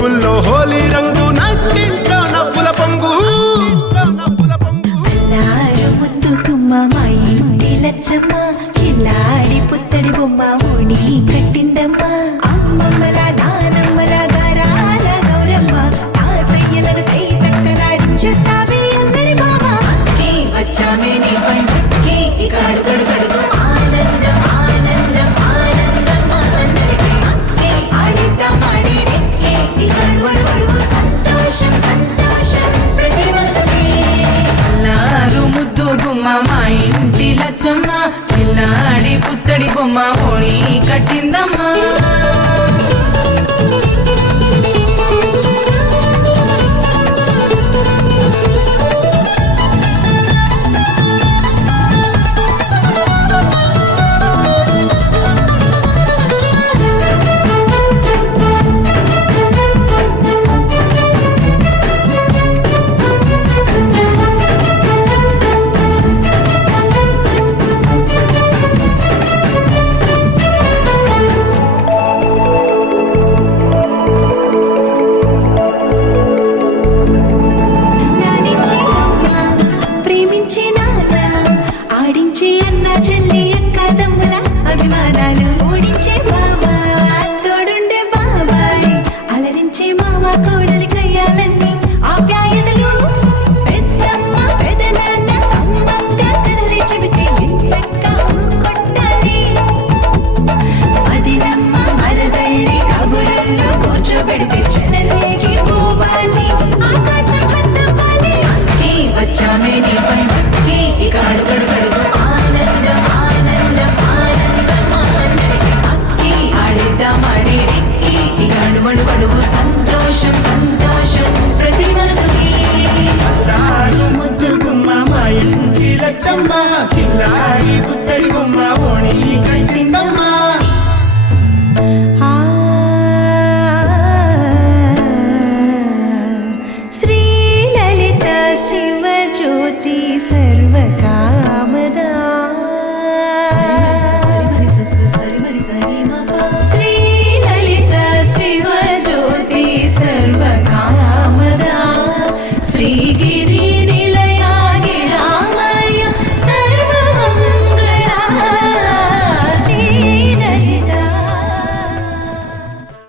ముక్కుల్లో హోలీ రంగు నట్టింట్లో నవ్వుల పొంగు అల్లారు ముద్దు గుమ్మ మా ఇంటి లచ్చమ్మ కిల్లాడి పుత్తడి బొమ్మ ఓణి కట్టిందమ్మా అమ్మమ్మల నానమ్మల గారాల గౌరమ్మ తాతయ్యలను కై తక్కలాడించేస్తావే అల్లరి బావ అక్కి వచ్చామే నీ పండక్కి ఇక అడుగడు గడుగు ఆనందం ఆనందం ఆనందం మా అందరికీ అక్కి ఆడిద్దాం ఆడేడెక్కి ఇక అడుగడు సంతోషం సంతోషం ప్రతి మనసుకి అల్లారు ముద్దు గుమ్మ మా ఇంటి లచ్చమ్మ పిల్లాడి పుత్తడి బొమ్మ ఓణి కట్టిందమ్మా